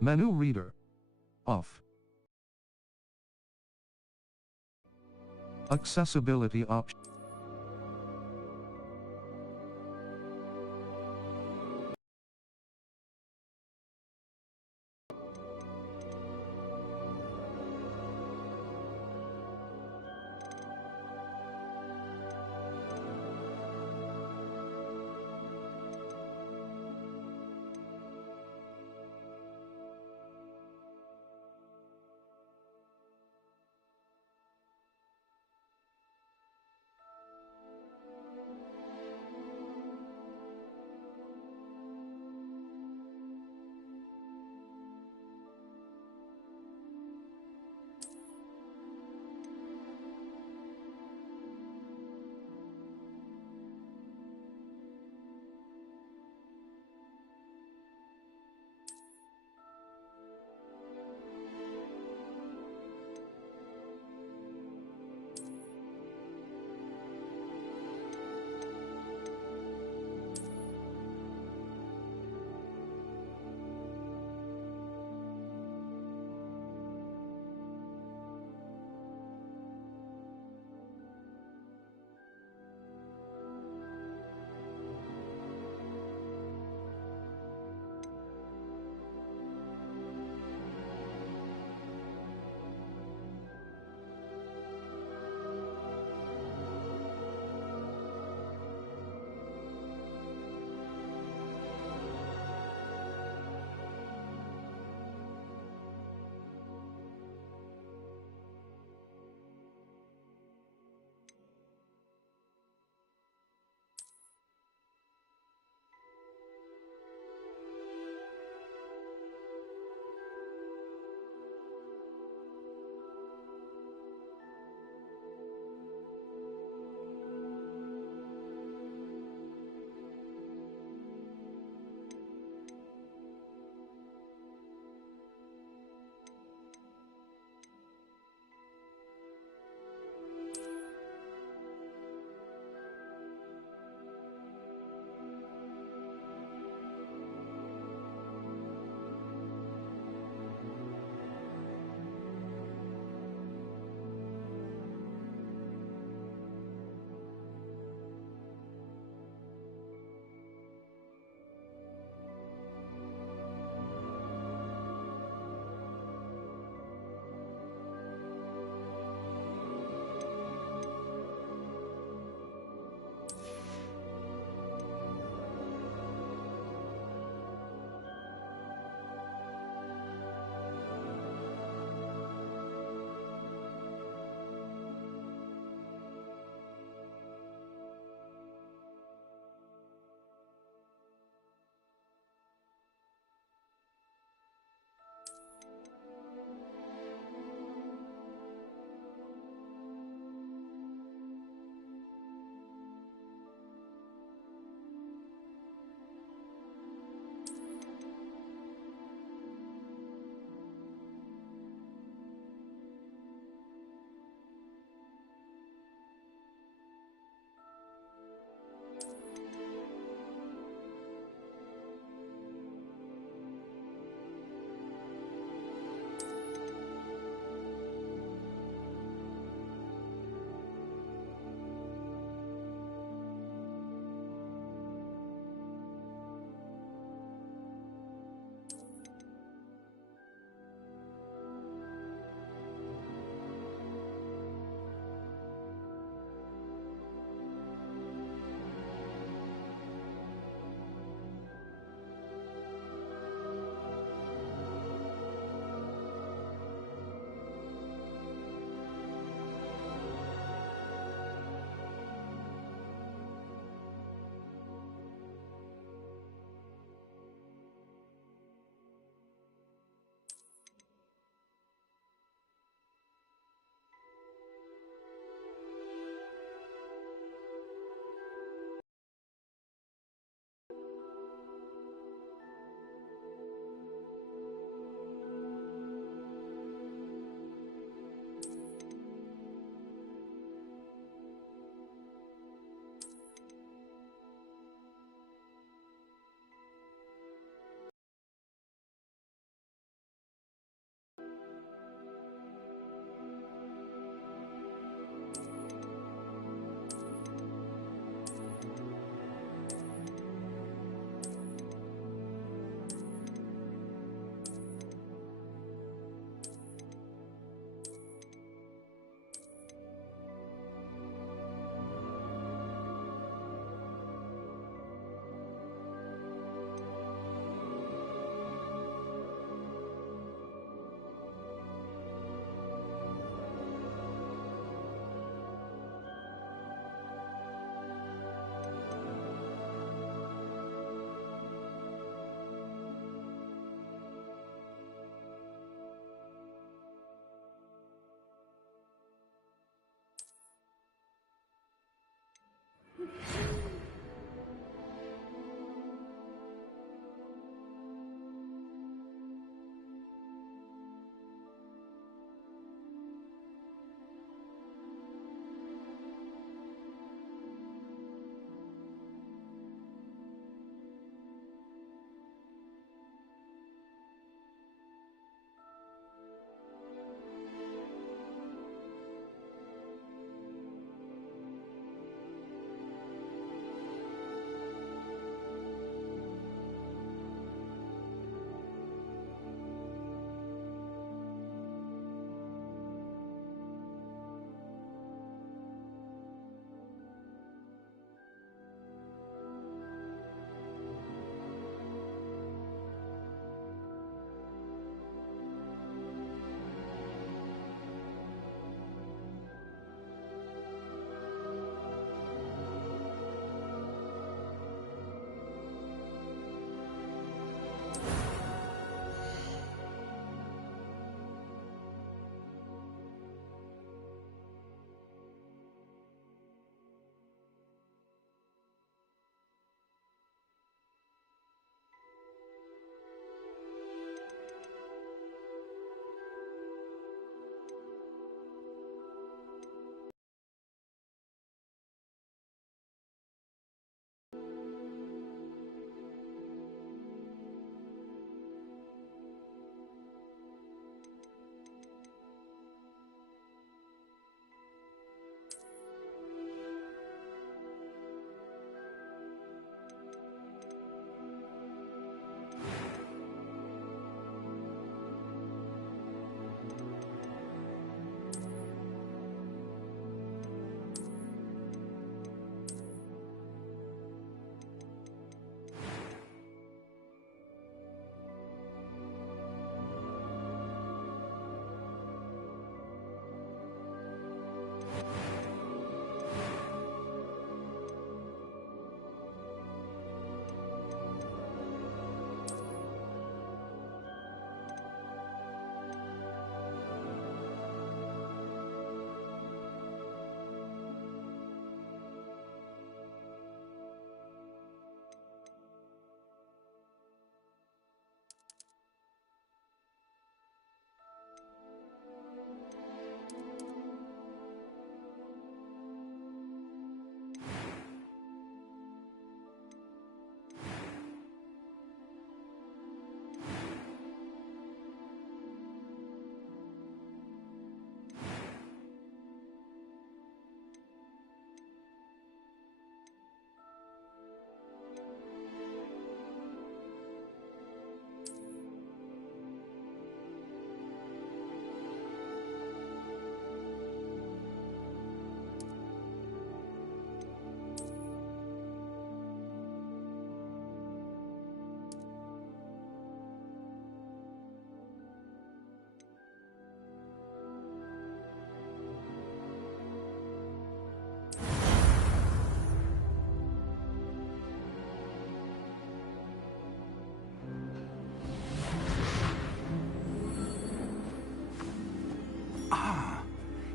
Menu reader. Off. Accessibility option.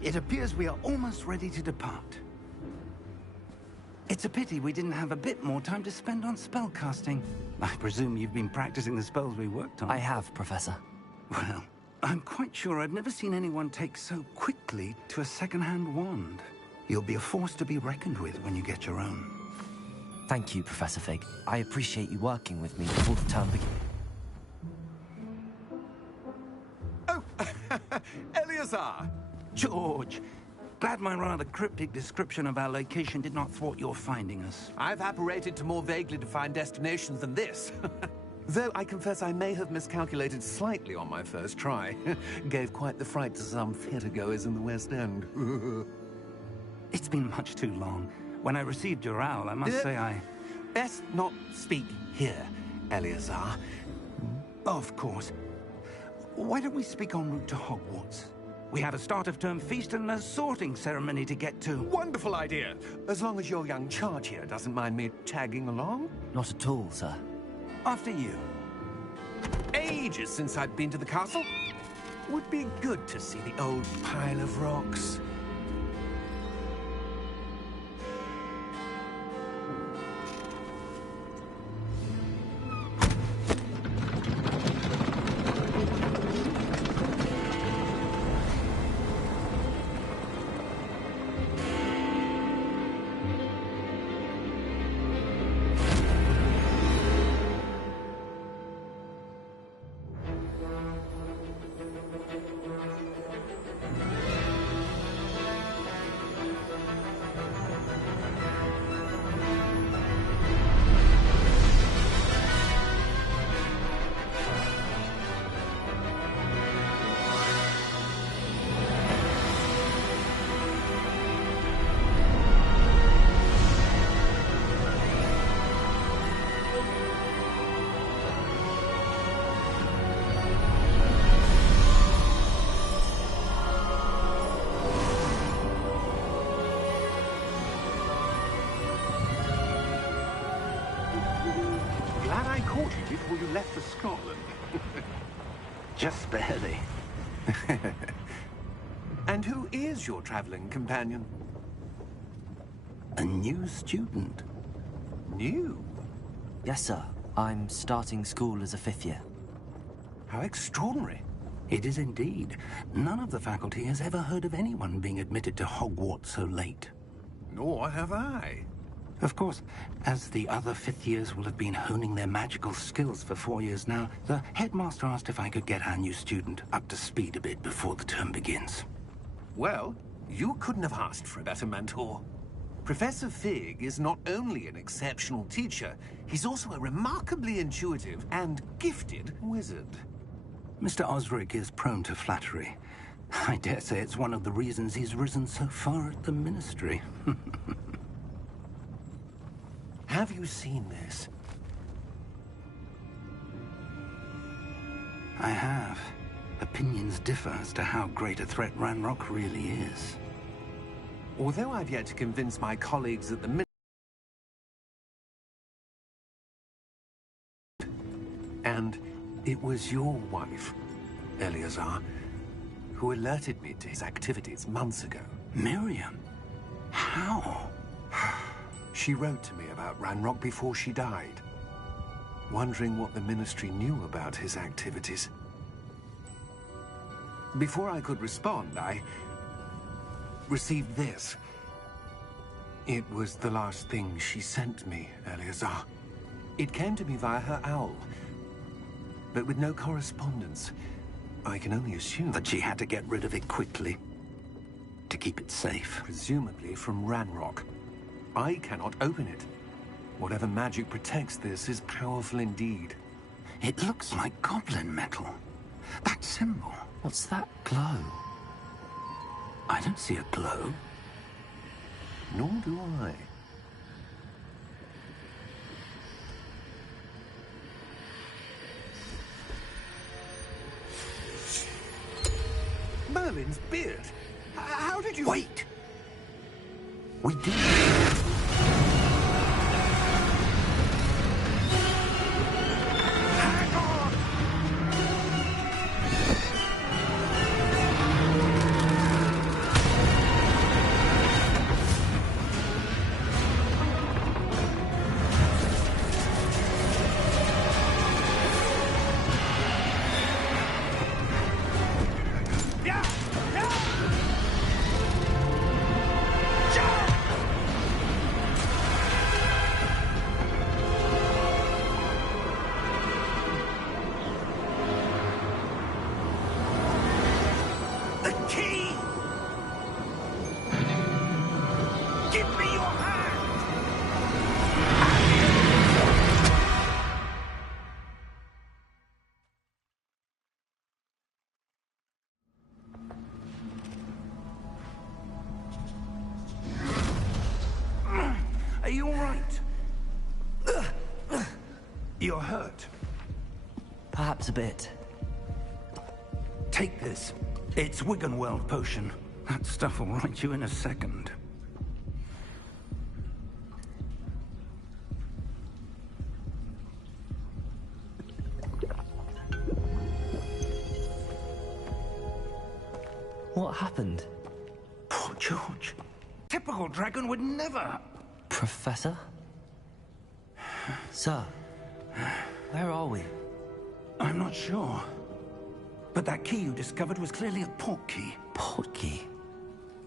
It appears we are almost ready to depart. It's a pity we didn't have a bit more time to spend on spellcasting. I presume you've been practicing the spells we worked on. I have, Professor. Well, I'm quite sure I've never seen anyone take so quickly to a second-hand wand. You'll be a force to be reckoned with when you get your own. Thank you, Professor Fig. I appreciate you working with me before the term begins. Oh, Eleazar! George! Glad my rather cryptic description of our location did not thwart your finding us. I've apparated to more vaguely defined destinations than this. Though I confess I may have miscalculated slightly on my first try. Gave quite the fright to some theatergoers in the West End. It's been much too long. When I received your owl, I must say I... Best not speak here, Eleazar. Of course. Why don't we speak en route to Hogwarts? We have a start-of-term feast and a sorting ceremony to get to. Wonderful idea! As long as your young charge here doesn't mind me tagging along. Not at all, sir. After you. Ages since I'd been to the castle. Would be good to see the old pile of rocks. Glad I caught you before you left for Scotland. Just barely. And who is your traveling companion? A new student. New? Yes, sir. I'm starting school as a 5th year. How extraordinary. It is indeed. None of the faculty has ever heard of anyone being admitted to Hogwarts so late. Nor have I. Of course, as the other 5th years will have been honing their magical skills for 4 years now, the headmaster asked if I could get our new student up to speed a bit before the term begins. Well, you couldn't have asked for a better mentor. Professor Fig is not only an exceptional teacher, he's also a remarkably intuitive and gifted wizard. Mr. Osric is prone to flattery. I dare say it's one of the reasons he's risen so far at the Ministry. Have you seen this? I have. Opinions differ as to how great a threat Ranrock really is. Although I've yet to convince my colleagues at the Ministry, and it was your wife, Eleazar, who alerted me to his activities months ago. Miriam? How? She wrote to me about Ranrock before she died, wondering what the Ministry knew about his activities. Before I could respond, I received this. It was the last thing she sent me, Eleazar. It came to me via her owl, but with no correspondence. I can only assume That she had to get rid of it quickly, to keep it safe. presumably from Ranrock. I cannot open it. Whatever magic protects this is powerful indeed. It looks like goblin metal. That symbol. What's that glow? I don't see a glow. Nor do I. Merlin's beard. How did you... Wait! We did. Hang on! You're hurt. Perhaps a bit. Take this. It's Wiggenweld potion. That stuff will right you in a second. What happened? Poor George. Typical dragon would never... Professor? Sir, where are we? I'm not sure. But that key you discovered was clearly a port key. Port key?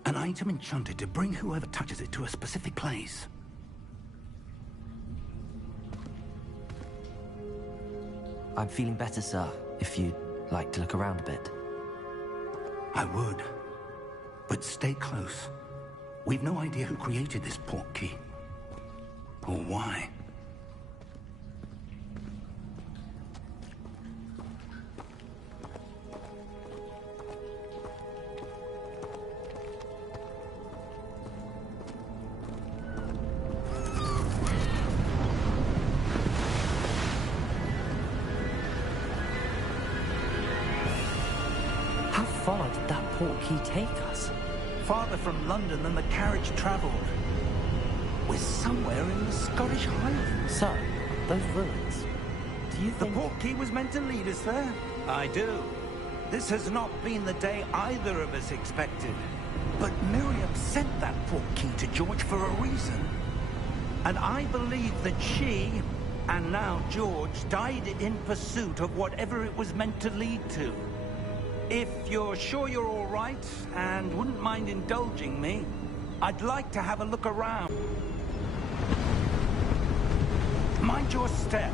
An item enchanted to bring whoever touches it to a specific place. I'm feeling better, sir, if you'd like to look around a bit. I would. But stay close. We've no idea who created this port key. Or why. How far did that port key take us? Farther from London than the carriage travelled. We're somewhere in the Scottish Highlands. Sir, those ruins. Do you The think... port key was meant to lead us there? I do. This has not been the day either of us expected. But Miriam sent that port key to George for a reason. And I believe that she, and now George, died in pursuit of whatever it was meant to lead to. If you're sure you're all right, and wouldn't mind indulging me, I'd like to have a look around. Mind your step.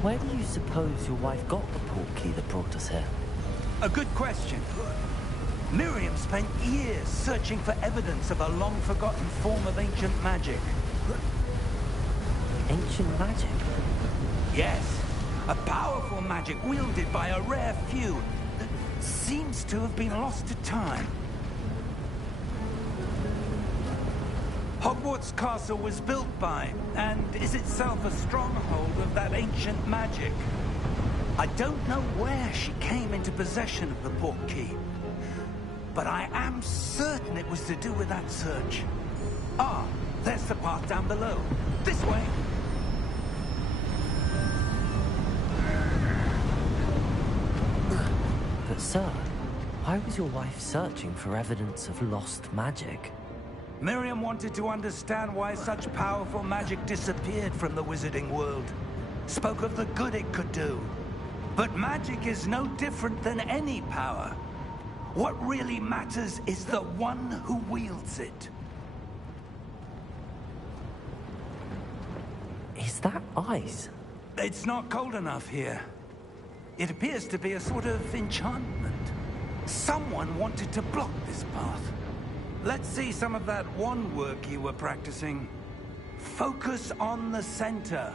Where do you suppose your wife got the port key that brought us here? A good question. Miriam spent years searching for evidence of a long-forgotten form of ancient magic. Ancient magic? Yes, a powerful magic wielded by a rare few that seems to have been lost to time. Hogwarts Castle was built by, and is itself a stronghold of that ancient magic. I don't know where she came into possession of the port key, but I am certain it was to do with that search. Ah, there's the path down below. This way. But sir, why was your wife searching for evidence of lost magic? Miriam wanted to understand why such powerful magic disappeared from the wizarding world. Spoke of the good it could do. But magic is no different than any power. What really matters is the one who wields it. Is that ice? It's not cold enough here. It appears to be a sort of enchantment. Someone wanted to block this path. Let's see some of that wand work you were practicing. Focus on the center.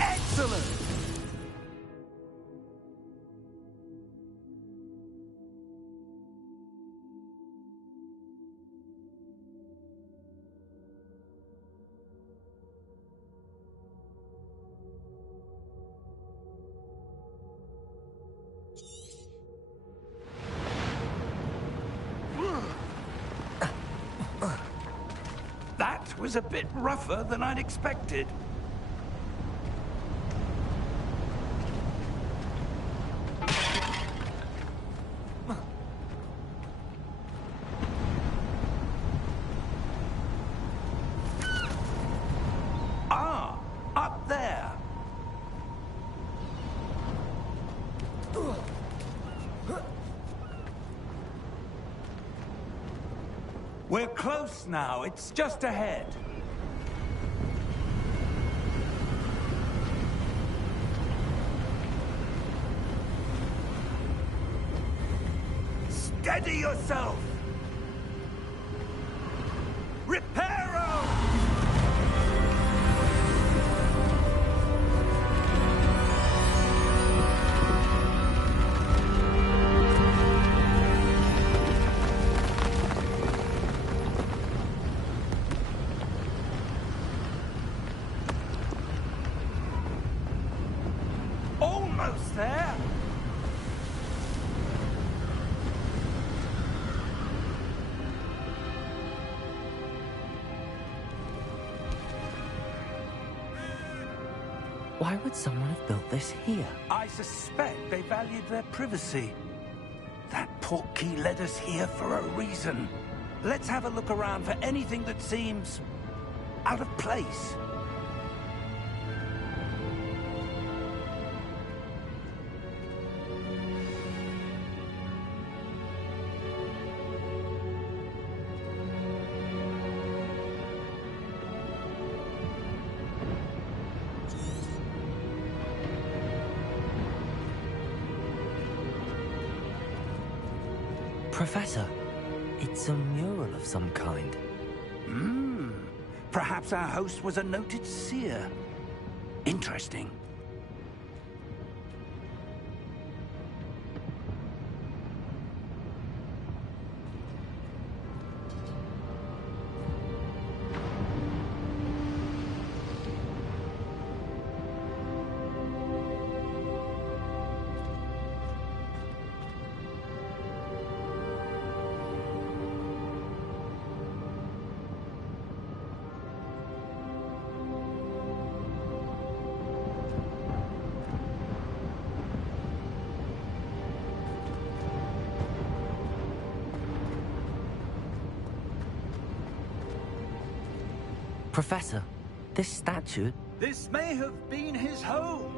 Excellent! That was a bit rougher than I'd expected. Ah, up there. We're close now. It's just ahead. Steady yourself! Gross there! Why would someone have built this here? I suspect they valued their privacy. That portkey led us here for a reason. Let's have a look around for anything that seems out of place. Professor, it's a mural of some kind. Perhaps our host was a noted seer. Interesting. Professor, this statue... This may have been his home.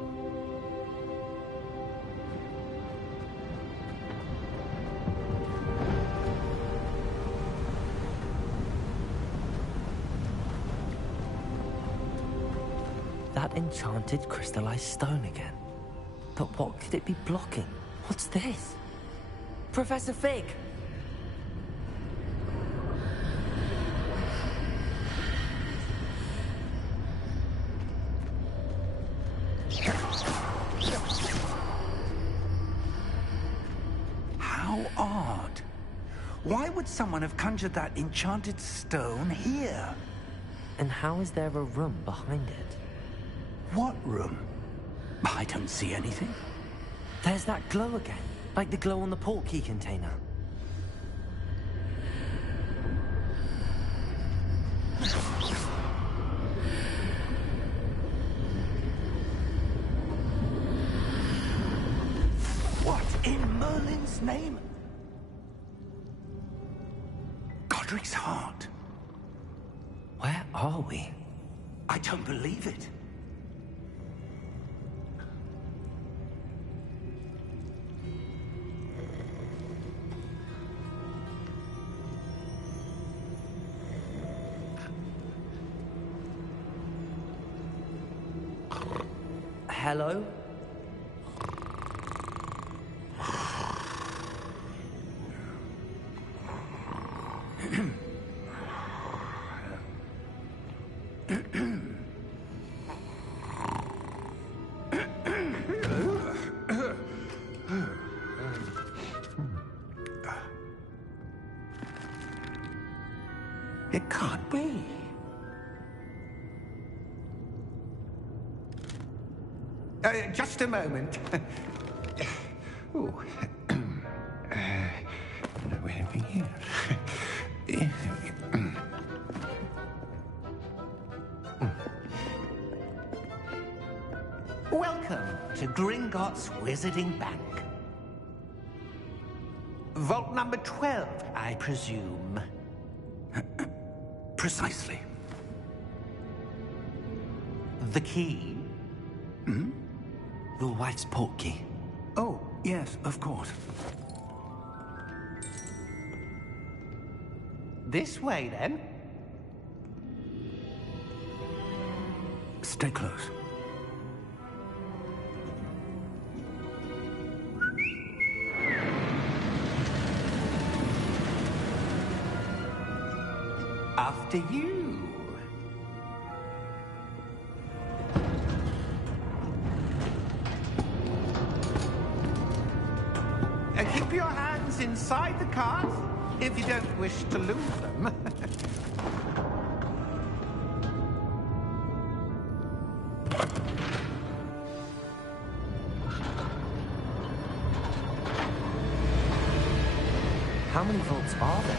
That enchanted crystallized stone again. But what could it be blocking? What's this? Professor Fig! How odd. Why would someone have conjured that enchanted stone here? And how is there a room behind it? What room? I don't see anything. There's that glow again, like the glow on the portkey container. What in Merlin's name? Godric's heart. Where are we? I don't believe it. Hello? It can't be. Just a moment. Oh. Where have we here? Welcome to Gringotts Wizarding Bank. Vault number 12, I presume. Precisely. The key? Your wife's portkey. Oh, yes, of course. This way, then. Stay close. After you. Keep your hands inside the cart if you don't wish to lose them. How many vaults are there?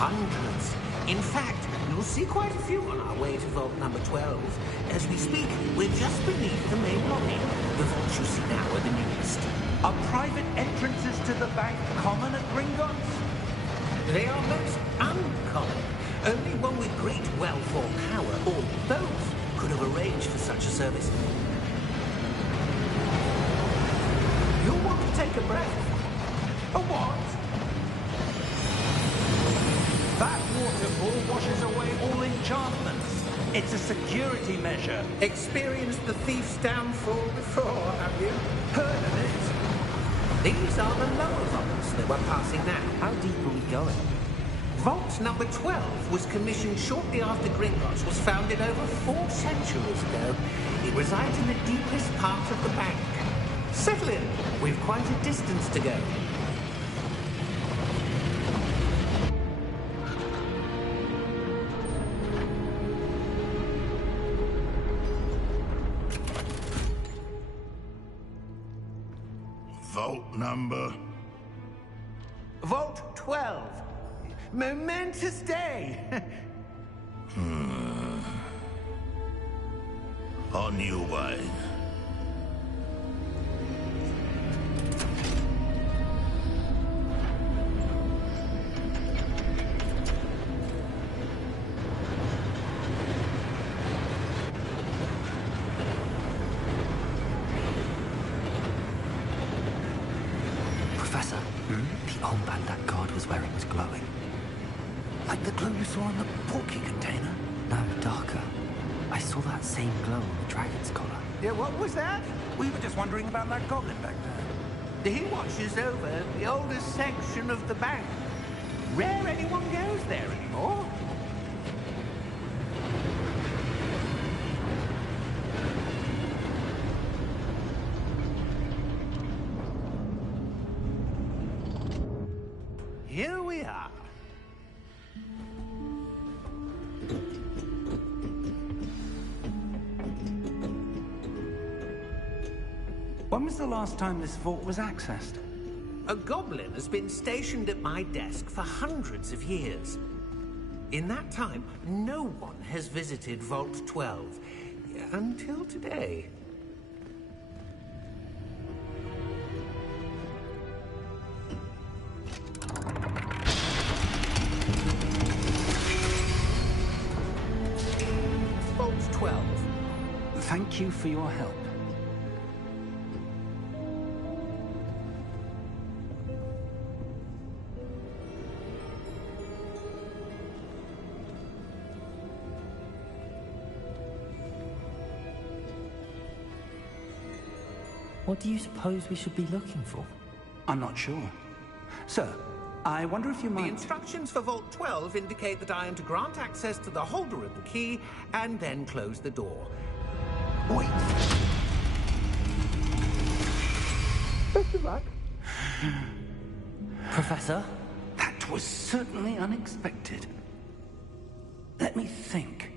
Hundreds. In fact, you'll see quite a few on our way to vault number 12. As we speak, we're just beneath the main lobby. The vaults you see now are the newest. Are private entrances to the bank common at Gringotts? They are most uncommon. Only one with great wealth or power, or both, could have arranged for such a service. You'll want to take a breath. A what? That waterfall washes away all enchantments. It's a security measure. Experienced the thief's downfall before, have you? Heard of it? These are the lower vaults that we're passing now. How deep are we going? Vault number 12 was commissioned shortly after Gringotts was founded over 4 centuries ago. It resides in the deepest part of the bank. Settle in. We've quite a distance to go. Vault number? Vault 12. Momentous day. On your way. Professor, the armband that guard was wearing was glowing. Like the glow you saw on the porky container? No, darker. I saw that same glow on the dragon's collar. Yeah, what was that? We were just wondering about that goblin back there. He watches over the oldest section of the bank. Rare anyone goes there anymore. Here we are. When was the last time this vault was accessed? A goblin has been stationed at my desk for hundreds of years. In that time, no one has visited Vault 12. Until today. Vault 12. Thank you for your help. What do you suppose we should be looking for? I'm not sure. Sir, I wonder if you The might... instructions for Vault 12 indicate that I am to grant access to the holder of the key and then close the door. Wait. Best of luck. Professor? That was certainly unexpected. Let me think.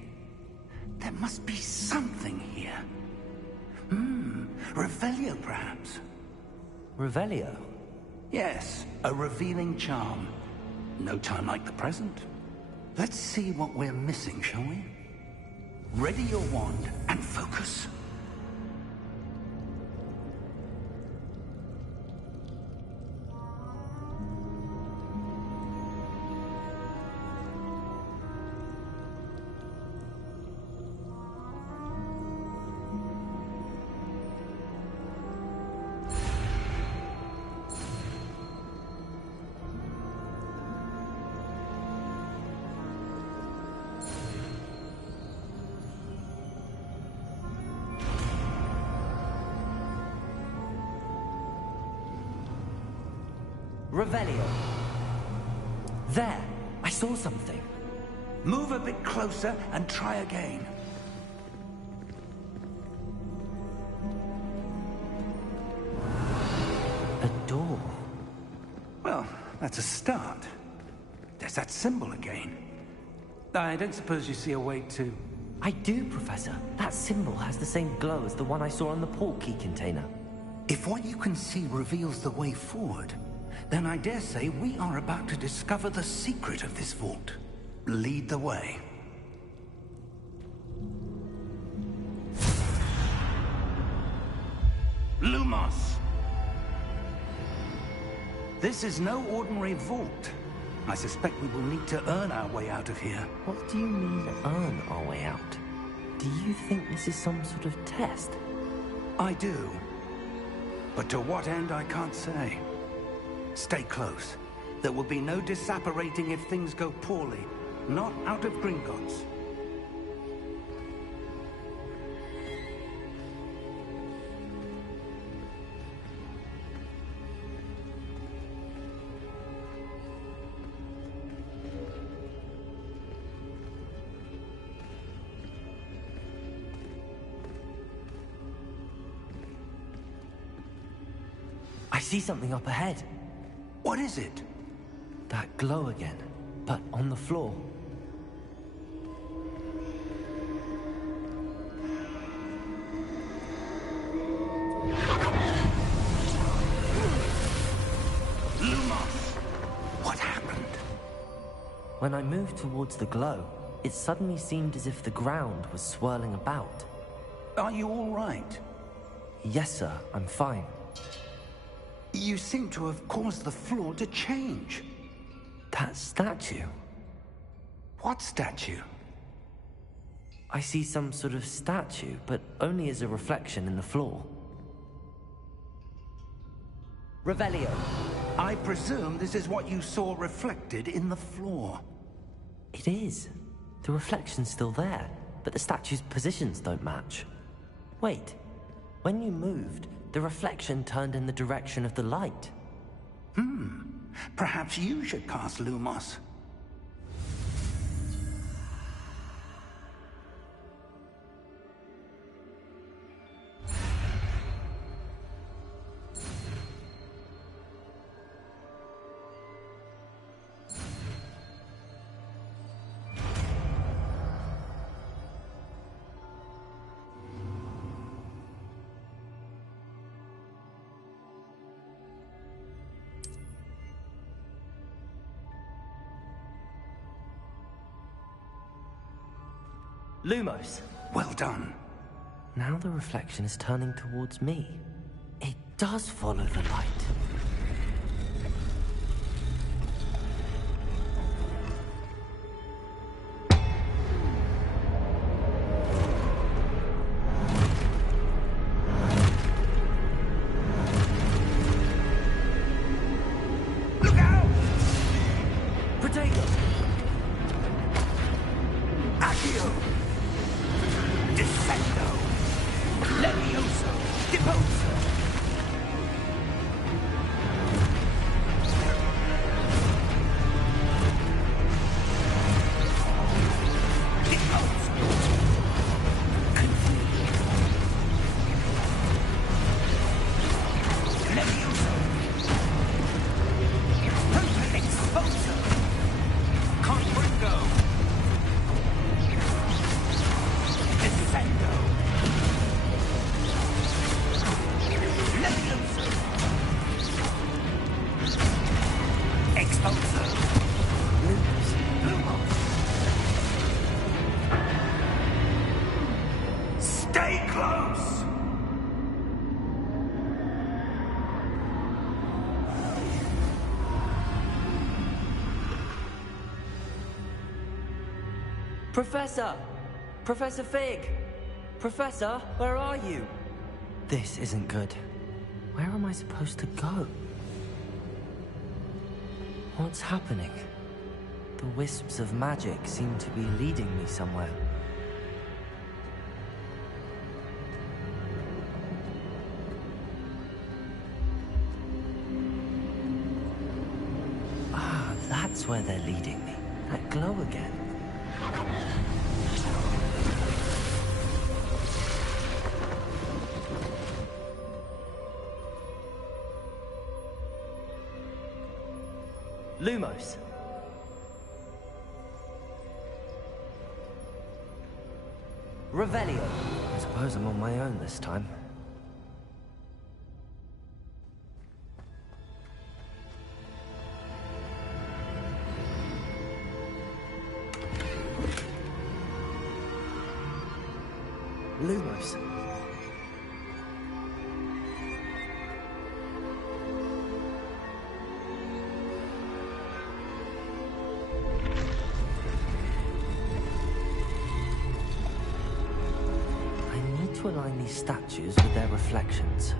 There must be something here. Revelio, perhaps? Revelio? Yes, a revealing charm. No time like the present. Let's see what we're missing, shall we? Ready your wand and focus. Revelio. There! I saw something. Move a bit closer and try again. A door. Well, that's a start. There's that symbol again. I don't suppose you see a way to... I do, Professor. That symbol has the same glow as the one I saw on the port key container. If what you can see reveals the way forward, Then I dare say we are about to discover the secret of this vault. Lead the way. Lumos! This is no ordinary vault. I suspect we will need to earn our way out of here. What do you mean, earn our way out? Do you think this is some sort of test? I do. But to what end, I can't say. Stay close. There will be no disapparating if things go poorly. Not out of Gringotts. I see something up ahead. What is it? That glow again, but on the floor. Lumos! What happened? When I moved towards the glow, it suddenly seemed as if the ground was swirling about. Are you all right? Yes, sir, I'm fine. You seem to have caused the floor to change. That statue. What statue? I see some sort of statue, but only as a reflection in the floor. Revelio. I presume this is what you saw reflected in the floor. It is. The reflection's still there, but the statue's positions don't match. Wait. When you moved, the reflection turned in the direction of the light. Perhaps you should cast Lumos. Lumos. Well done. Now the reflection is turning towards me. It does follow the light. Look out! Protego! Accio! Descendo! Levioso! Deposo! Deposo! Levioso! Exposo! Confringo! Descendo! Levioso! Exposo! Lumos! Stay close! Professor! Professor Fig! Professor, where are you? This isn't good. Where am I supposed to go? What's happening? The wisps of magic seem to be leading me somewhere. Ah, that's where they're leading me. That glow again. Lumos. Revelio. I suppose I'm on my own this time. Lumos. I need to align these statues with their reflections.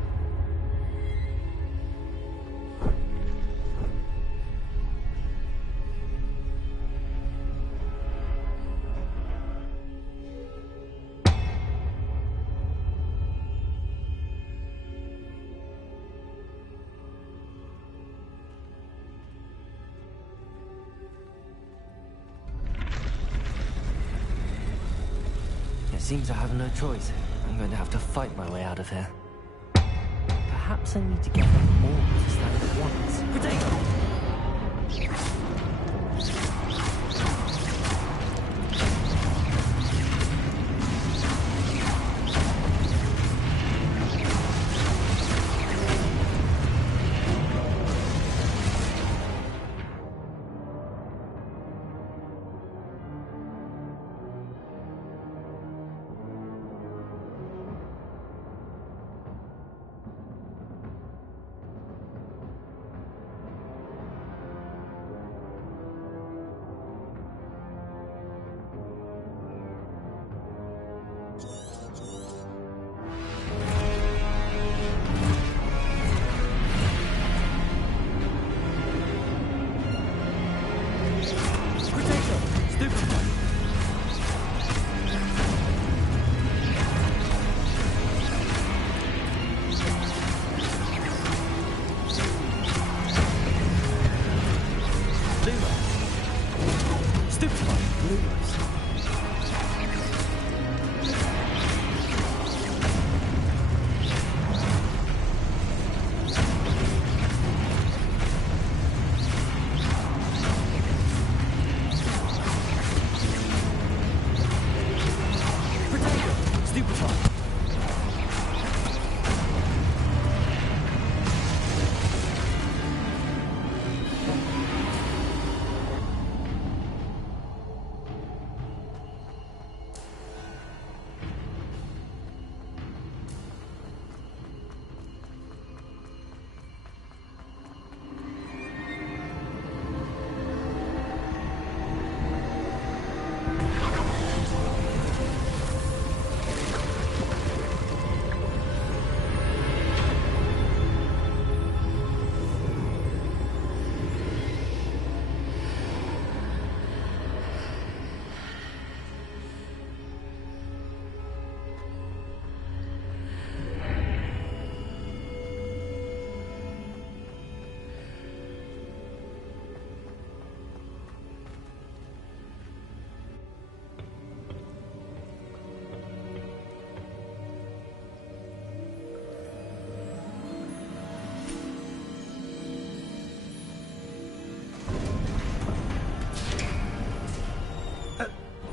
It seems I have no choice. I'm going to have to fight my way out of here. Perhaps I need to get them all to stand at once. Potato!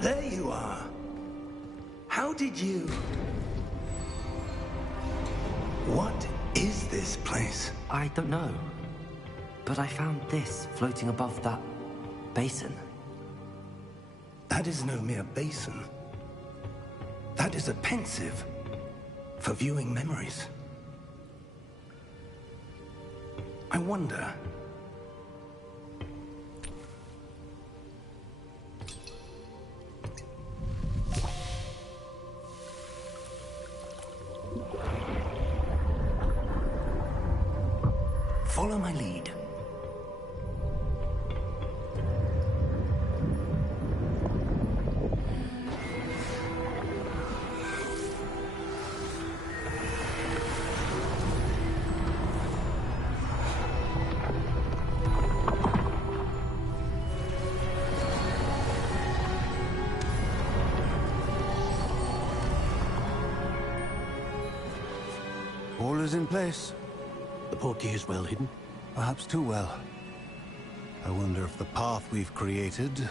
There you are. How did you... What is this place? I don't know. But I found this floating above that basin. That is no mere basin. That is a pensive for viewing memories. I wonder... Follow my lead. All is in place. The portkey is well hidden. Perhaps too well. I wonder if the path we've created...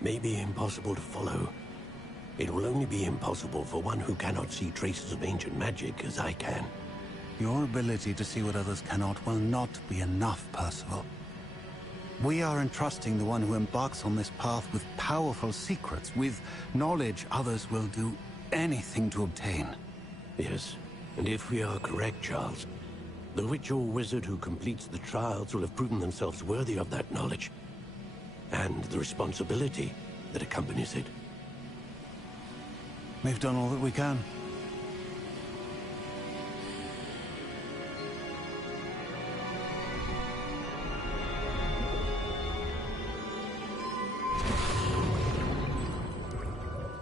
May be impossible to follow. It will only be impossible for one who cannot see traces of ancient magic as I can. Your ability to see what others cannot will not be enough, Percival. We are entrusting the one who embarks on this path with powerful secrets, with knowledge others will do anything to obtain. Yes, and if we are correct, Charles, the witch or wizard who completes the trials will have proven themselves worthy of that knowledge, and the responsibility that accompanies it. We've done all that we can.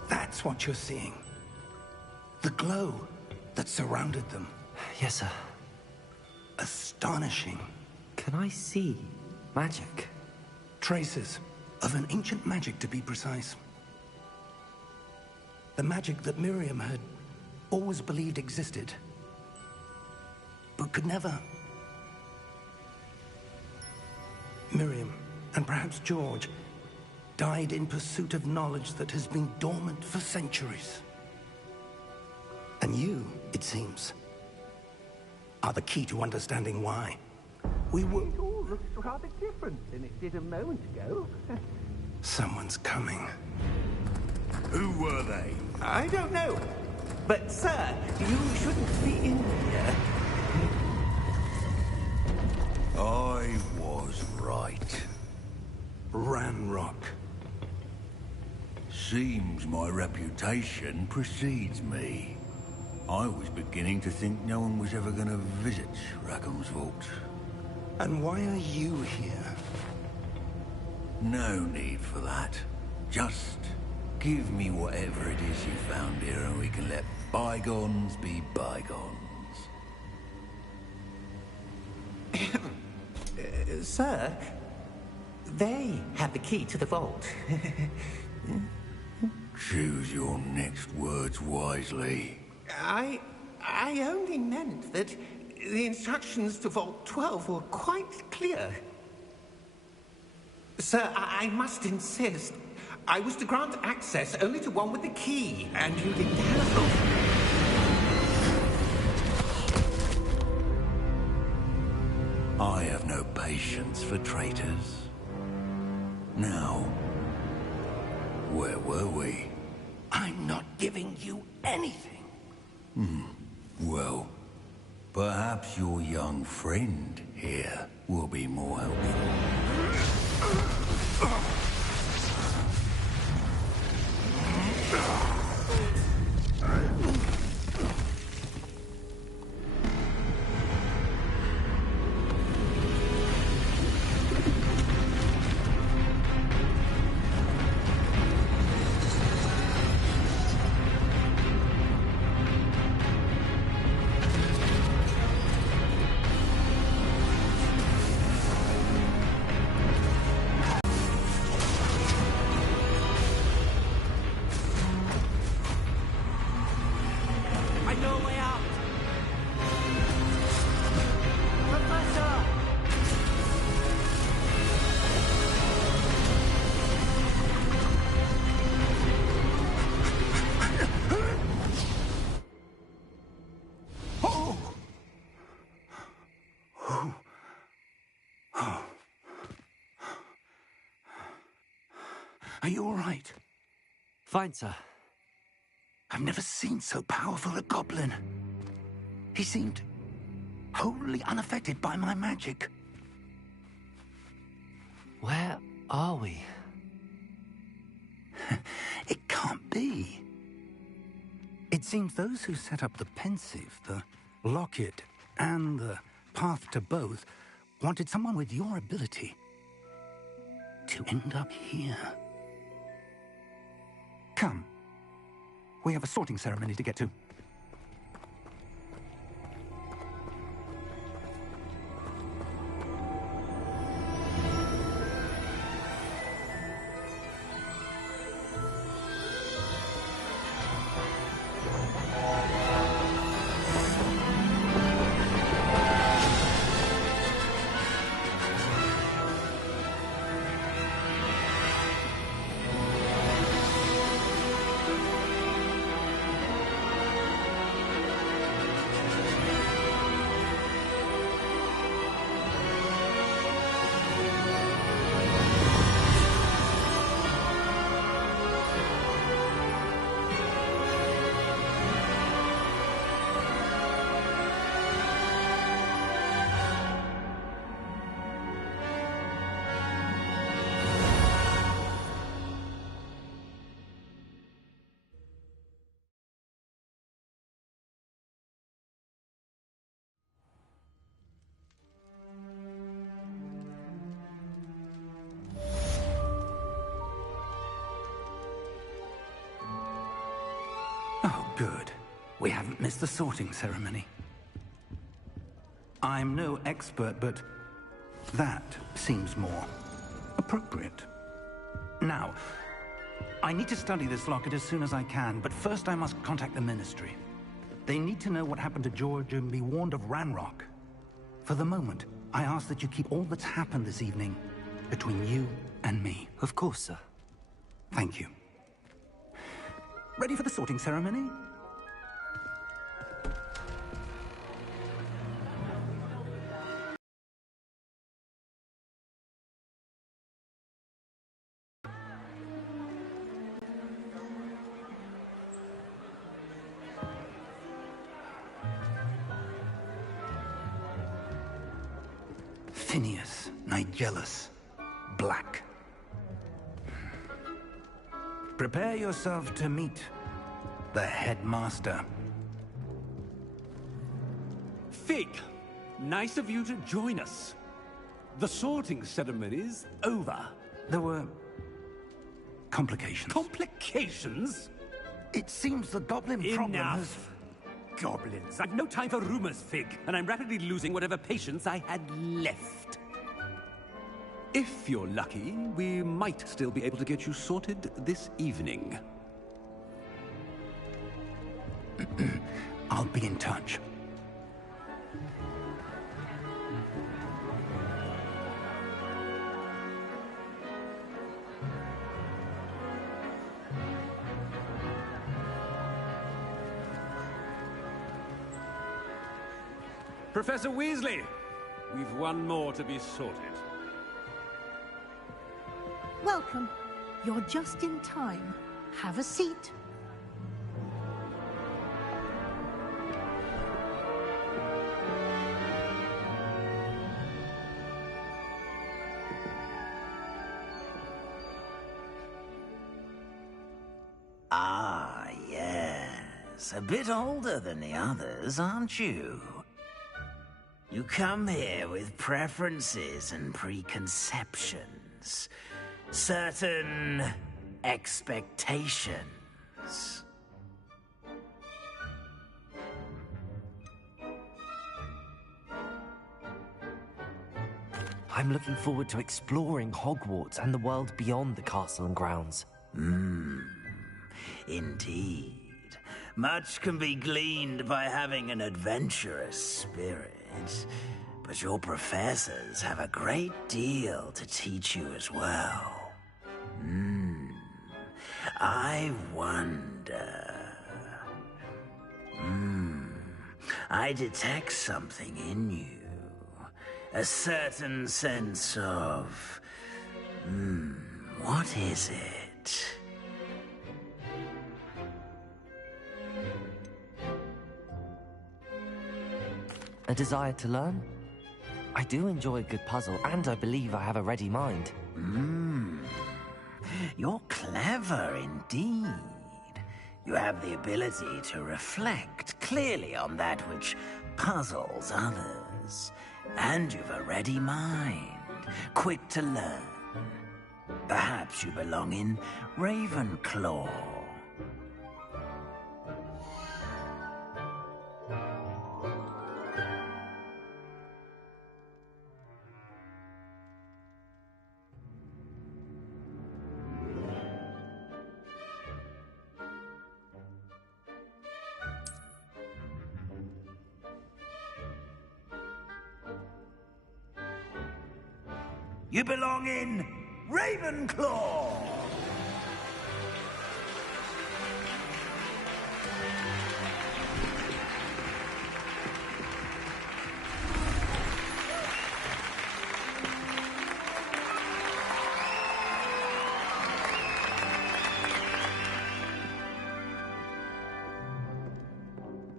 That's what you're seeing. The glow that surrounded them. Yes, sir. Astonishing. Can I see magic? Traces of an ancient magic, to be precise. The magic that Miriam had always believed existed, but could never. Miriam, and perhaps George, died in pursuit of knowledge that has been dormant for centuries. And you, it seems, are the key to understanding why. We were... It all looks rather different than it did a moment ago. Someone's coming. Who were they? I don't know. But, sir, you shouldn't be in here. I was right. Ranrock. Seems my reputation precedes me. I was beginning to think no one was ever going to visit Rackham's vault. And why are you here? No need for that. Just give me whatever it is you found here and we can let bygones be bygones. Sir, they have the key to the vault. Choose your next words wisely. I only meant that the instructions to Vault 12 were quite clear. Sir, I must insist. I was to grant access only to one with the key, and you didn't have... I have no patience for traitors. Now, where were we? I'm not giving you anything. Well, perhaps your young friend here will be more helpful. Are you all right? Fine, sir. I've never seen so powerful a goblin. He seemed wholly unaffected by my magic. Where are we? It can't be. It seems those who set up the pensive, the locket, and the path to both wanted someone with your ability to end up here. Come. We have a sorting ceremony to get to. Good. We haven't missed the sorting ceremony. I'm no expert, but that seems more appropriate. Now, I need to study this locket as soon as I can, but first I must contact the Ministry. They need to know what happened to George and be warned of Ranrock. For the moment, I ask that you keep all that's happened this evening between you and me. Of course, sir. Thank you. Ready for the sorting ceremony? Phineas, Nigellus, Black. Prepare yourself to meet the headmaster. Fig, nice of you to join us. The sorting ceremony's over. There were complications. Complications? It seems the goblin problem has... Enough. Goblins. I've no time for rumors, Fig, and I'm rapidly losing whatever patience I had left. If you're lucky, we might still be able to get you sorted this evening. I'll be in touch. Professor Weasley, we've one more to be sorted. Welcome. You're just in time. Have a seat. Ah, yes. A bit older than the others, aren't you? You come here with preferences and preconceptions. Certain expectations. I'm looking forward to exploring Hogwarts and the world beyond the castle and grounds. Indeed. Much can be gleaned by having an adventurous spirit. But your professors have a great deal to teach you as well. I wonder... I detect something in you. A certain sense of... what is it? A desire to learn? I do enjoy a good puzzle, and I believe I have a ready mind. You're clever indeed. You have the ability to reflect clearly on that which puzzles others. And you've a ready mind, quick to learn. Perhaps you belong in Ravenclaw. You belong in Ravenclaw!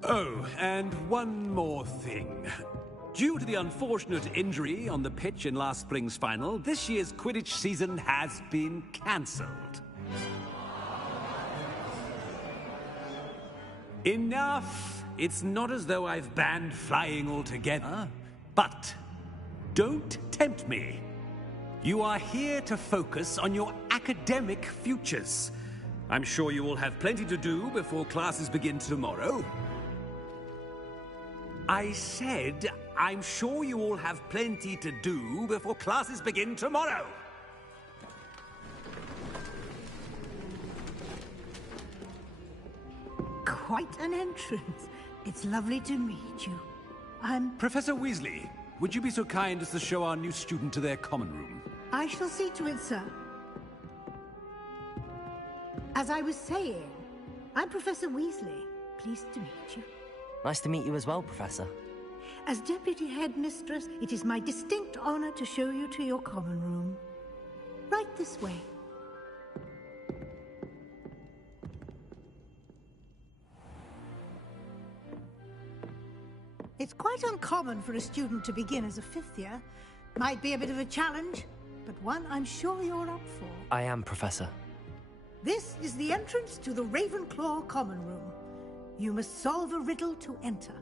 Oh, and one more thing. Due to the unfortunate injury on the pitch in last spring's final, this year's Quidditch season has been cancelled. Enough! It's not as though I've banned flying altogether. But don't tempt me. You are here to focus on your academic futures. I'm sure you all have plenty to do before classes begin tomorrow. I said, I'm sure you all have plenty to do before classes begin tomorrow. Quite an entrance. It's lovely to meet you. Professor Weasley, would you be so kind as to show our new student to their common room? I shall see to it, sir. As I was saying, I'm Professor Weasley. Pleased to meet you. Nice to meet you as well, Professor. As Deputy Headmistress, it is my distinct honor to show you to your common room. Right this way. It's quite uncommon for a student to begin as a fifth year. Might be a bit of a challenge, but one I'm sure you're up for. I am, Professor. This is the entrance to the Ravenclaw common room. You must solve a riddle to enter.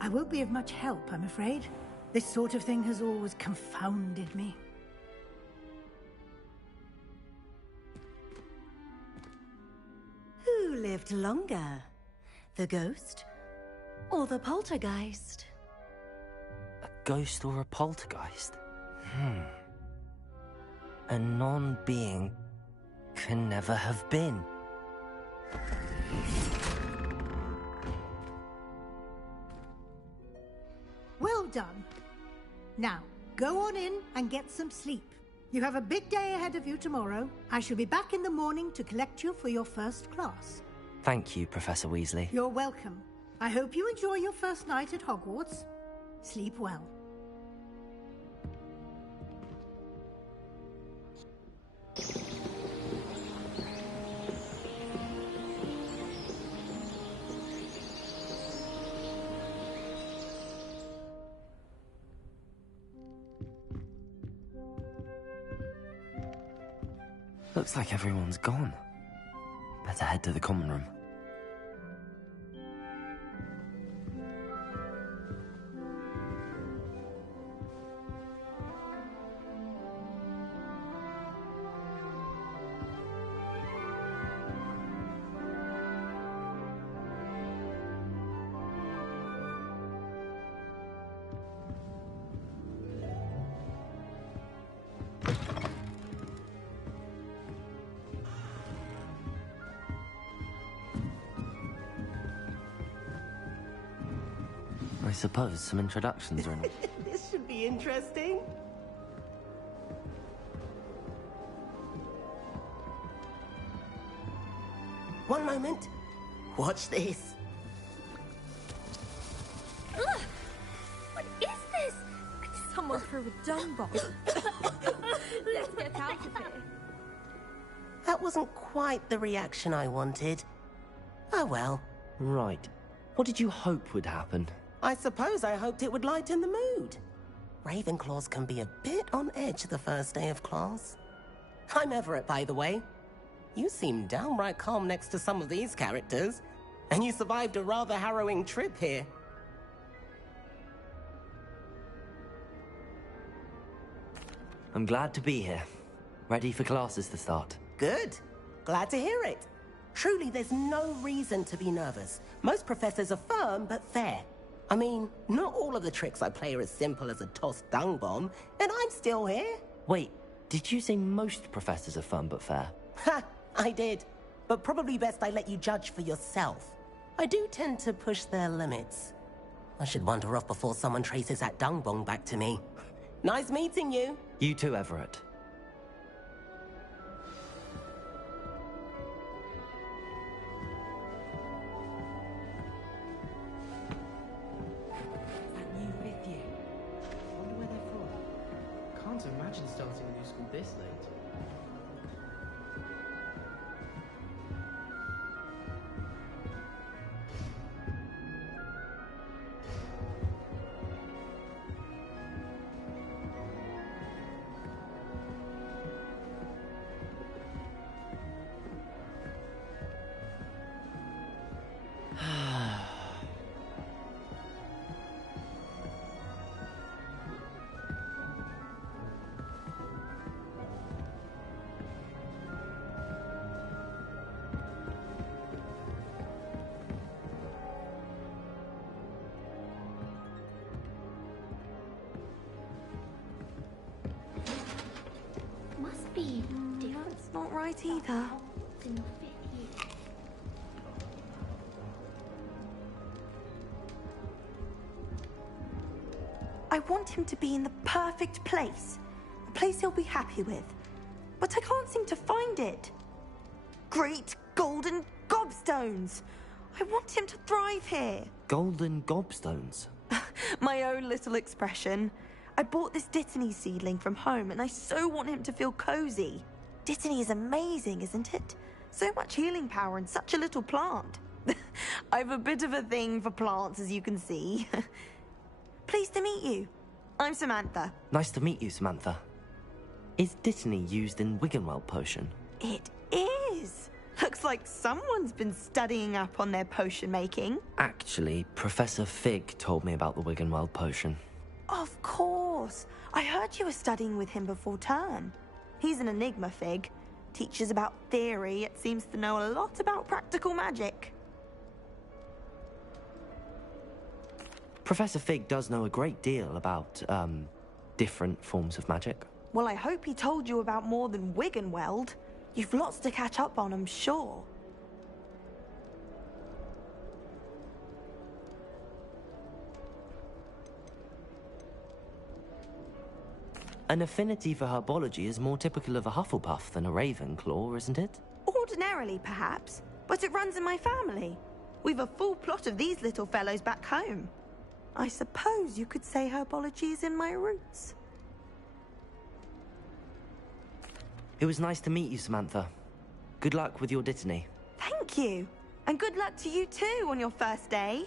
I won't be of much help, I'm afraid. This sort of thing has always confounded me. Who lived longer? The ghost or the poltergeist? A ghost or a poltergeist? A non-being can never have been. Well done. Now, go on in and get some sleep. You have a big day ahead of you tomorrow. I shall be back in the morning to collect you for your first class. Thank you, Professor Weasley. You're welcome. I hope you enjoy your first night at Hogwarts. Sleep well. Looks like everyone's gone. Better head to the common room. I suppose some introductions are in. This should be interesting. One moment. Watch this. Ugh! What is this? Someone threw a dung bomb. Let's get out of here. That wasn't quite the reaction I wanted. Oh well. Right. What did you hope would happen? I suppose I hoped it would lighten the mood. Ravenclaws can be a bit on edge the first day of class. I'm Everett, by the way. You seem downright calm next to some of these characters, and you survived a rather harrowing trip here. I'm glad to be here. Ready for classes to start. Good. Glad to hear it. Truly, there's no reason to be nervous. Most professors are firm but fair. I mean, not all of the tricks I play are as simple as a tossed dung bomb, and I'm still here. Wait, did you say most professors are fun but fair? Ha! I did. But probably best I let you judge for yourself. I do tend to push their limits. I should wander off before someone traces that dung bomb back to me. Nice meeting you. You too, Everett. I can't imagine starting a new school this late. not right either. I want him to be in the perfect place. A place he'll be happy with. But I can't seem to find it. Great golden gobstones! I want him to thrive here. Golden gobstones? My own little expression. I bought this Dittany seedling from home and I so want him to feel cozy. Dittany is amazing, isn't it? So much healing power in such a little plant. I've a bit of a thing for plants, as you can see. Pleased to meet you. I'm Samantha. Nice to meet you, Samantha. Is Dittany used in Wiggenweld potion? It is. Looks like someone's been studying up on their potion making. Actually, Professor Fig told me about the Wiggenweld potion. Of course. I heard you were studying with him before term. He's an enigma, Fig. Teaches about theory, yet seems to know a lot about practical magic. Professor Fig does know a great deal about, different forms of magic. Well, I hope he told you about more than Wiggenweld. You've lots to catch up on, I'm sure. An affinity for herbology is more typical of a Hufflepuff than a Ravenclaw, isn't it? Ordinarily, perhaps, but it runs in my family. We've a full plot of these little fellows back home. I suppose you could say herbology is in my roots. It was nice to meet you, Samantha. Good luck with your Dittany. Thank you. And good luck to you too on your first day.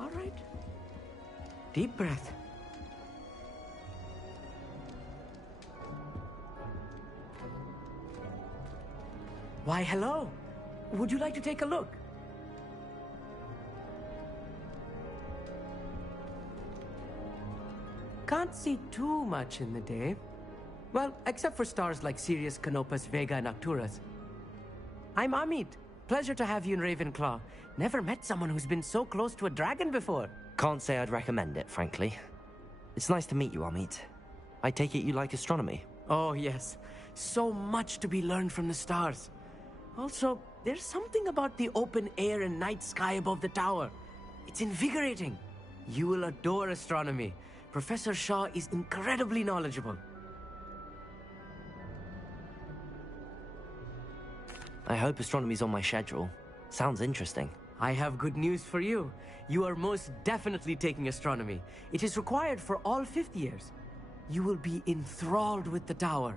All right. Deep breath. Why, hello. Would you like to take a look? Can't see too much in the day. Well, except for stars like Sirius, Canopus, Vega, and Arcturus. I'm Amit. Pleasure to have you in Ravenclaw. Never met someone who's been so close to a dragon before. Can't say I'd recommend it, frankly. It's nice to meet you, Amit. I take it you like astronomy? Oh, yes. So much to be learned from the stars. Also, there's something about the open air and night sky above the tower. It's invigorating. You will adore astronomy. Professor Shaw is incredibly knowledgeable. I hope astronomy's on my schedule. Sounds interesting. I have good news for you. You are most definitely taking astronomy. It is required for all fifth years. You will be enthralled with the tower.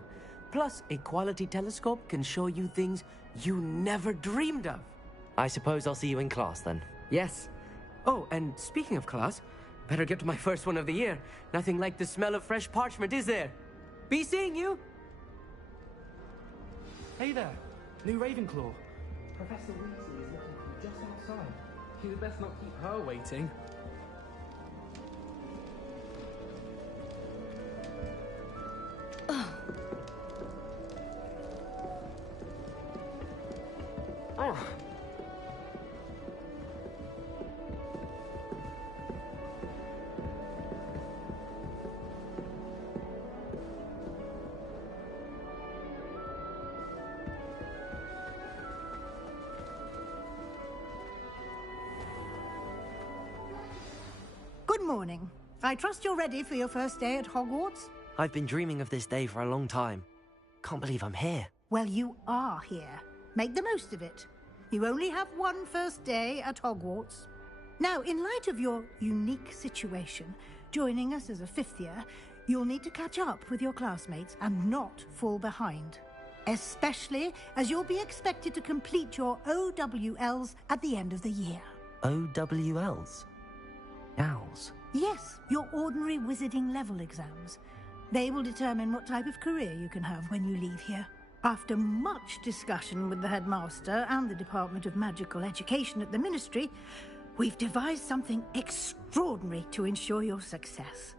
Plus, a quality telescope can show you things you never dreamed of. I suppose I'll see you in class then. Yes. Oh, and speaking of class, better get to my first one of the year. Nothing like the smell of fresh parchment, is there? Be seeing you! Hey there, new Ravenclaw. Professor Weasley is looking for you just outside. You'd best not keep her waiting. Good morning. I trust you're ready for your first day at Hogwarts? I've been dreaming of this day for a long time. Can't believe I'm here. Well, you are here. Make the most of it. You only have one first day at Hogwarts. Now, in light of your unique situation, joining us as a fifth year, you'll need to catch up with your classmates and not fall behind. Especially as you'll be expected to complete your OWLs at the end of the year. OWLs? Owls? Yes, your ordinary wizarding level exams. They will determine what type of career you can have when you leave here. After much discussion with the headmaster and the Department of Magical Education at the Ministry, we've devised something extraordinary to ensure your success.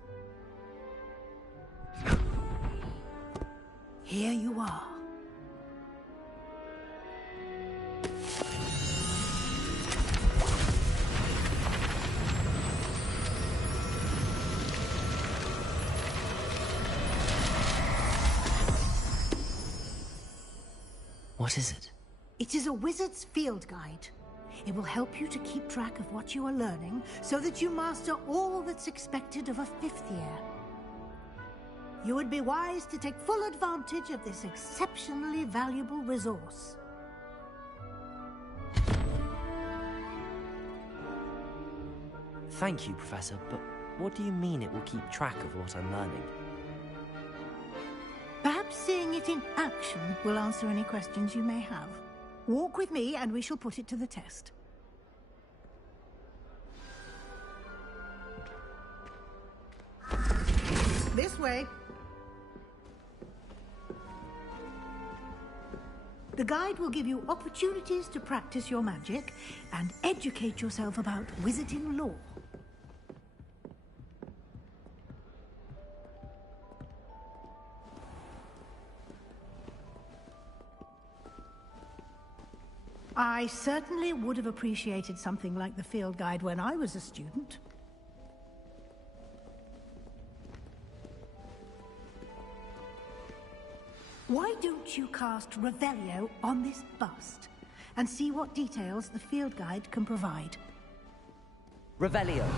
Here you are. What is it? It is a wizard's field guide. It will help you to keep track of what you are learning so that you master all that's expected of a 5th year. You would be wise to take full advantage of this exceptionally valuable resource. Thank you, Professor, but what do you mean it will keep track of what I'm learning? Perhaps seeing it in action will answer any questions you may have. Walk with me and we shall put it to the test. This way. The guide will give you opportunities to practice your magic and educate yourself about wizarding lore. I certainly would have appreciated something like the field guide when I was a student. Why don't you cast Revelio on this bust and see what details the field guide can provide? Revelio.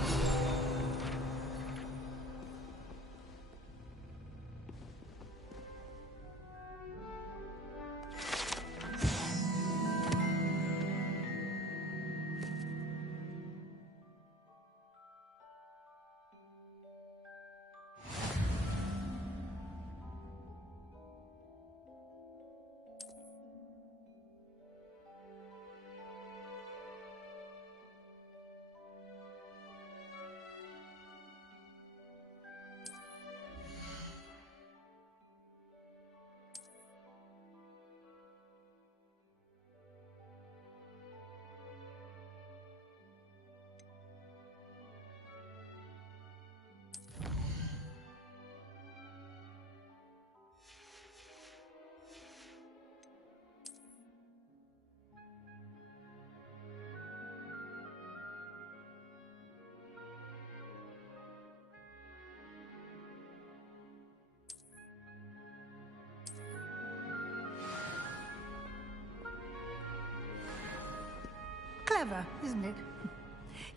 Clever, isn't it?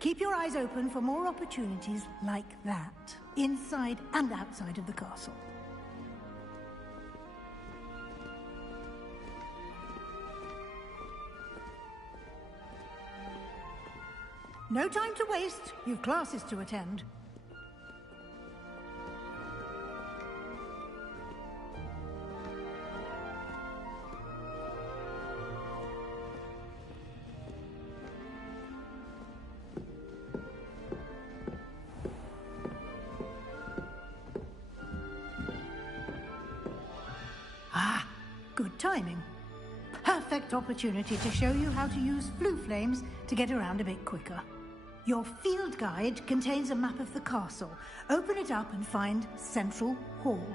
Keep your eyes open for more opportunities like that, inside and outside of the castle. No time to waste. You've classes to attend. Ah, good timing. Perfect opportunity to show you how to use flue flames to get around a bit quicker. Your field guide contains a map of the castle. Open it up and find Central Hall.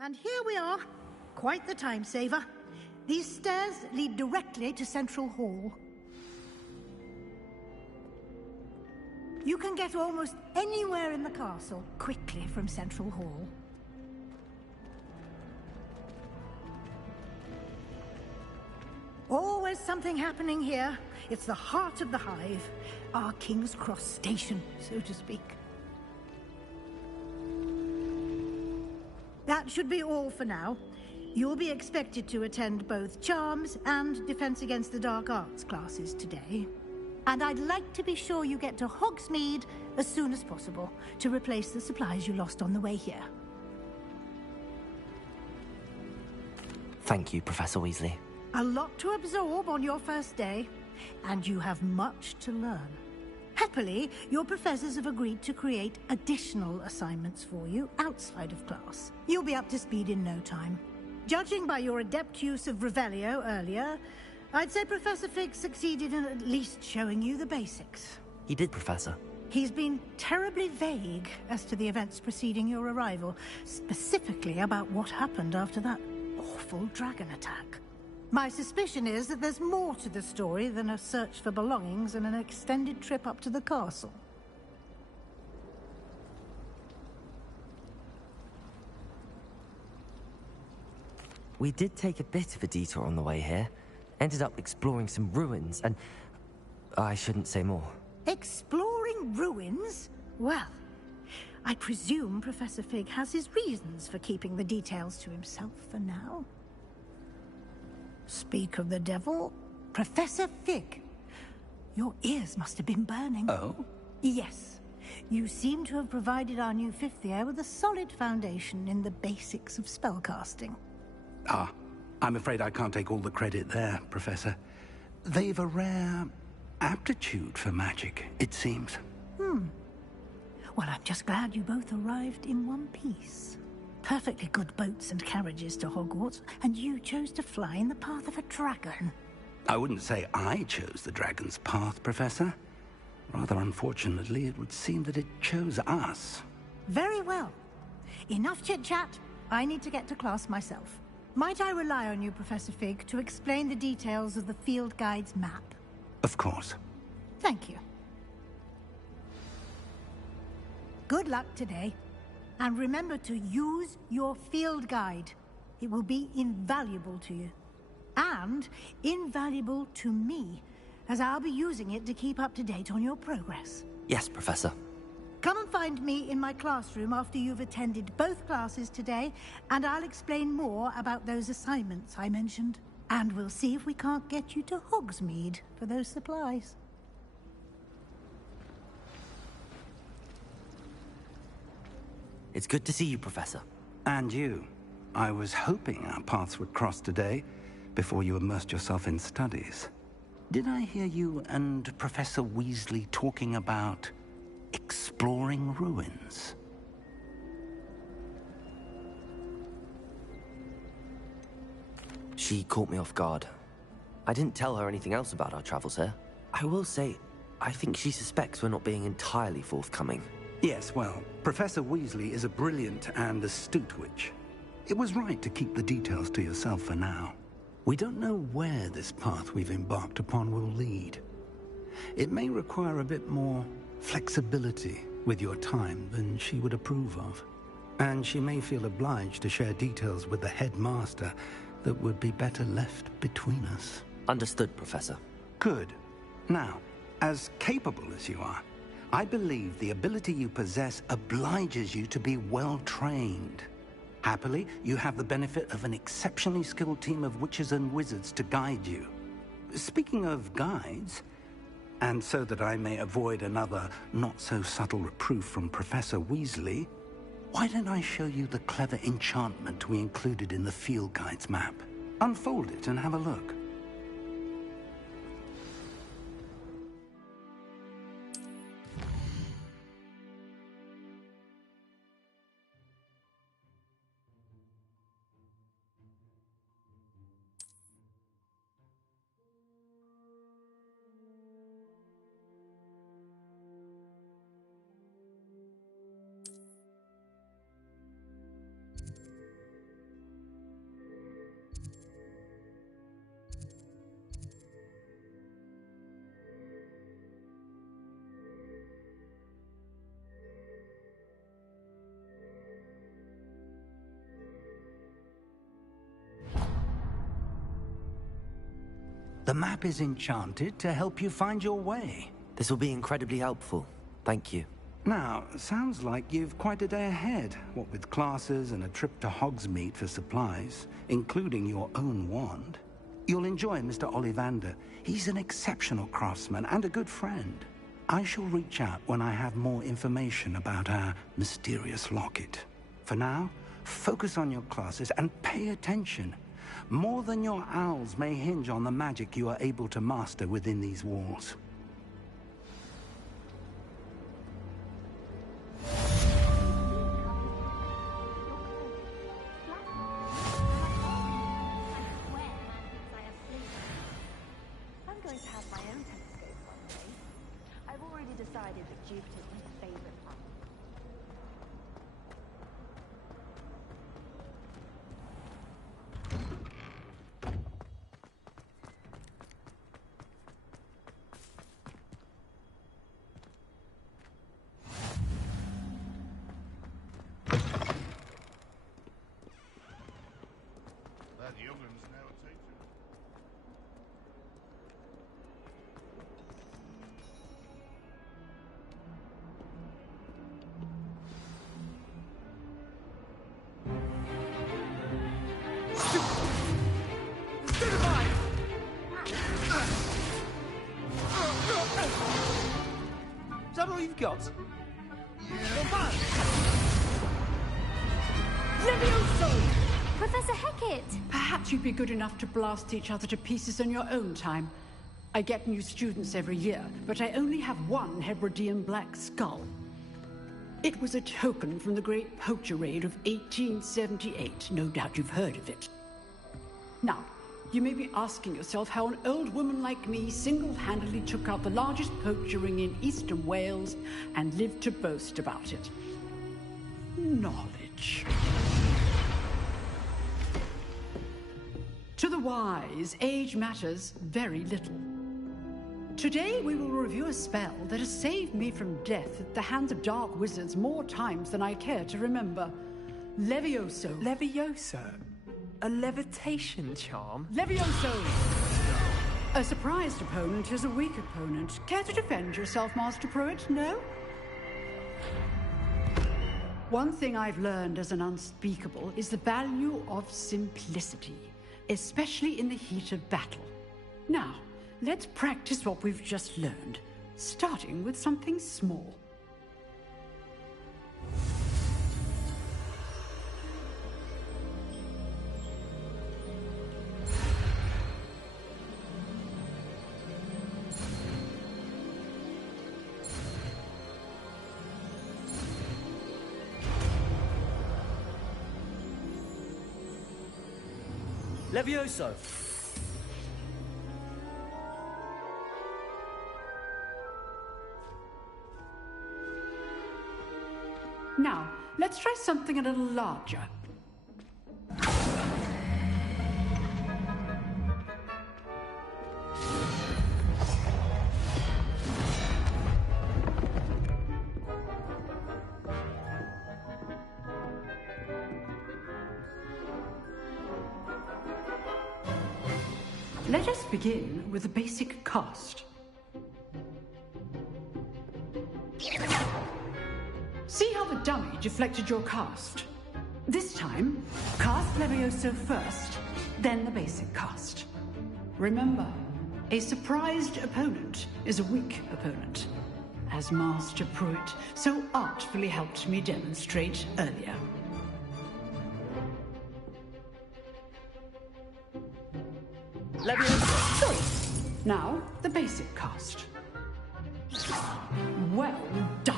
And here we are. Quite the time saver. These stairs lead directly to Central Hall. You can get almost anywhere in the castle quickly from Central Hall. Always something happening here. It's the heart of the Hive. Our King's Cross station, so to speak. That should be all for now. You'll be expected to attend both Charms and Defense Against the Dark Arts classes today. And I'd like to be sure you get to Hogsmeade as soon as possible to replace the supplies you lost on the way here. Thank you, Professor Weasley. A lot to absorb on your first day, and you have much to learn. Happily, your professors have agreed to create additional assignments for you outside of class. You'll be up to speed in no time. Judging by your adept use of Revelio earlier, I'd say Professor Fig succeeded in at least showing you the basics. He did, Professor. He's been terribly vague as to the events preceding your arrival, specifically about what happened after that awful dragon attack. My suspicion is that there's more to the story than a search for belongings and an extended trip up to the castle. We did take a bit of a detour on the way here. Ended up exploring some ruins and... I shouldn't say more. Exploring ruins? Well, I presume Professor Fig has his reasons for keeping the details to himself for now. Speak of the devil, Professor Fig. Your ears must have been burning. Oh? Yes. You seem to have provided our new fifth year with a solid foundation in the basics of spellcasting. Ah, I'm afraid I can't take all the credit there, Professor. They've a rare aptitude for magic, it seems. Well, I'm just glad you both arrived in one piece. Perfectly good boats and carriages to Hogwarts, and you chose to fly in the path of a dragon. I wouldn't say I chose the dragon's path, Professor. Rather unfortunately, it would seem that it chose us. Very well. Enough chit-chat. I need to get to class myself. Might I rely on you, Professor Fig, to explain the details of the field guide's map? Of course. Thank you. Good luck today. And remember to use your field guide. It will be invaluable to you. And invaluable to me, as I'll be using it to keep up to date on your progress. Yes, Professor. Come and find me in my classroom after you've attended both classes today, and I'll explain more about those assignments I mentioned. And we'll see if we can't get you to Hogsmeade for those supplies. It's good to see you, Professor. And you. I was hoping our paths would cross today, before you immersed yourself in studies. Did I hear you and Professor Weasley talking about exploring ruins? She caught me off guard. I didn't tell her anything else about our travels here. I will say, I think she suspects we're not being entirely forthcoming. Yes, well, Professor Weasley is a brilliant and astute witch. It was right to keep the details to yourself for now. We don't know where this path we've embarked upon will lead. It may require a bit more flexibility with your time than she would approve of. And she may feel obliged to share details with the headmaster that would be better left between us. Understood, Professor. Good. Now, as capable as you are, I believe the ability you possess obliges you to be well-trained. Happily, you have the benefit of an exceptionally skilled team of witches and wizards to guide you. Speaking of guides, and so that I may avoid another not-so-subtle reproof from Professor Weasley, why don't I show you the clever enchantment we included in the field guide's map? Unfold it and have a look. The map is enchanted to help you find your way. This will be incredibly helpful. Thank you. Now, sounds like you've quite a day ahead, what with classes and a trip to Hogsmeade for supplies, including your own wand. You'll enjoy Mr. Ollivander. He's an exceptional craftsman and a good friend. I shall reach out when I have more information about our mysterious locket. For now, focus on your classes and pay attention. More than your owls may hinge on the magic you are able to master within these walls. I'm going to have my own telescope one day. I've already decided that Jupiter's my favorite planet. That youngun's now a teacher. Is that all you've got? Levioso! Professor Hecat! Perhaps you'd be good enough to blast each other to pieces on your own time. I get new students every year, but I only have one Hebridean black skull. It was a token from the Great Poacher Raid of 1878. No doubt you've heard of it. Now, you may be asking yourself how an old woman like me single-handedly took out the largest poacher ring in eastern Wales and lived to boast about it. Knowledge. To the wise, age matters very little. Today we will review a spell that has saved me from death at the hands of dark wizards more times than I care to remember. Levioso. Levioso? A levitation charm? Levioso! A surprised opponent is a weak opponent. Care to defend yourself, Master Pruitt? No? One thing I've learned as an unspeakable is the value of simplicity, especially in the heat of battle. Now, let's practice what we've just learned, starting with something small. Levioso! Now, let's try something a little larger. Let us begin with the basic cast. See how the dummy deflected your cast? This time, cast Levioso first, then the basic cast. Remember, a surprised opponent is a weak opponent, as Master Pruitt so artfully helped me demonstrate earlier. Levioso! Now, the basic cast. Well done.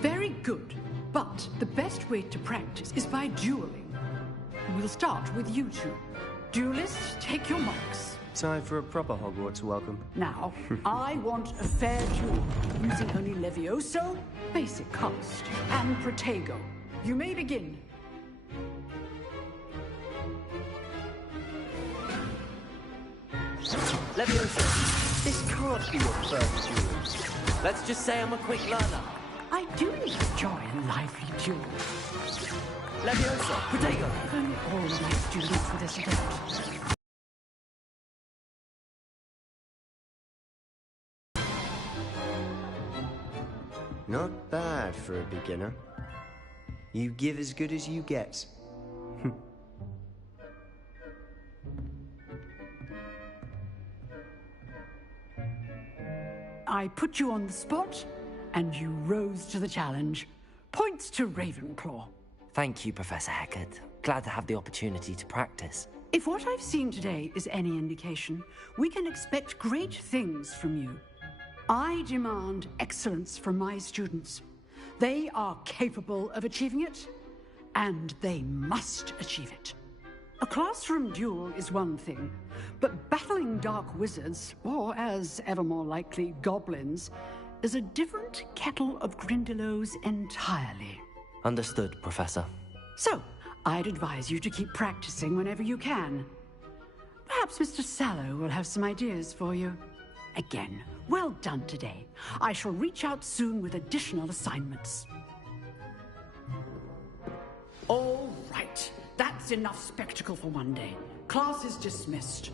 Very good, but the best way to practice is by dueling. We'll start with you two. Duelists, take your marks. Time for a proper Hogwarts welcome. Now, I want a fair duel, using only Levioso, basic cast, and Protego. You may begin. Levioso, this can't be your first duel. Let's just say I'm a quick learner. I do enjoy a lively duel. Leviosa, Protego! If only all of my students were this adept. Not bad for a beginner. You give as good as you get. I put you on the spot, and you rose to the challenge. Points to Ravenclaw. Thank you, Professor Hecat. Glad to have the opportunity to practice. If what I've seen today is any indication, we can expect great things from you. I demand excellence from my students. They are capable of achieving it, and they must achieve it. A classroom duel is one thing, but battling dark wizards, or as ever more likely, goblins, is a different kettle of Grindylows entirely. Understood, Professor. So, I'd advise you to keep practicing whenever you can. Perhaps Mr. Sallow will have some ideas for you. Again, well done today. I shall reach out soon with additional assignments. All right. That's enough spectacle for one day. Class is dismissed.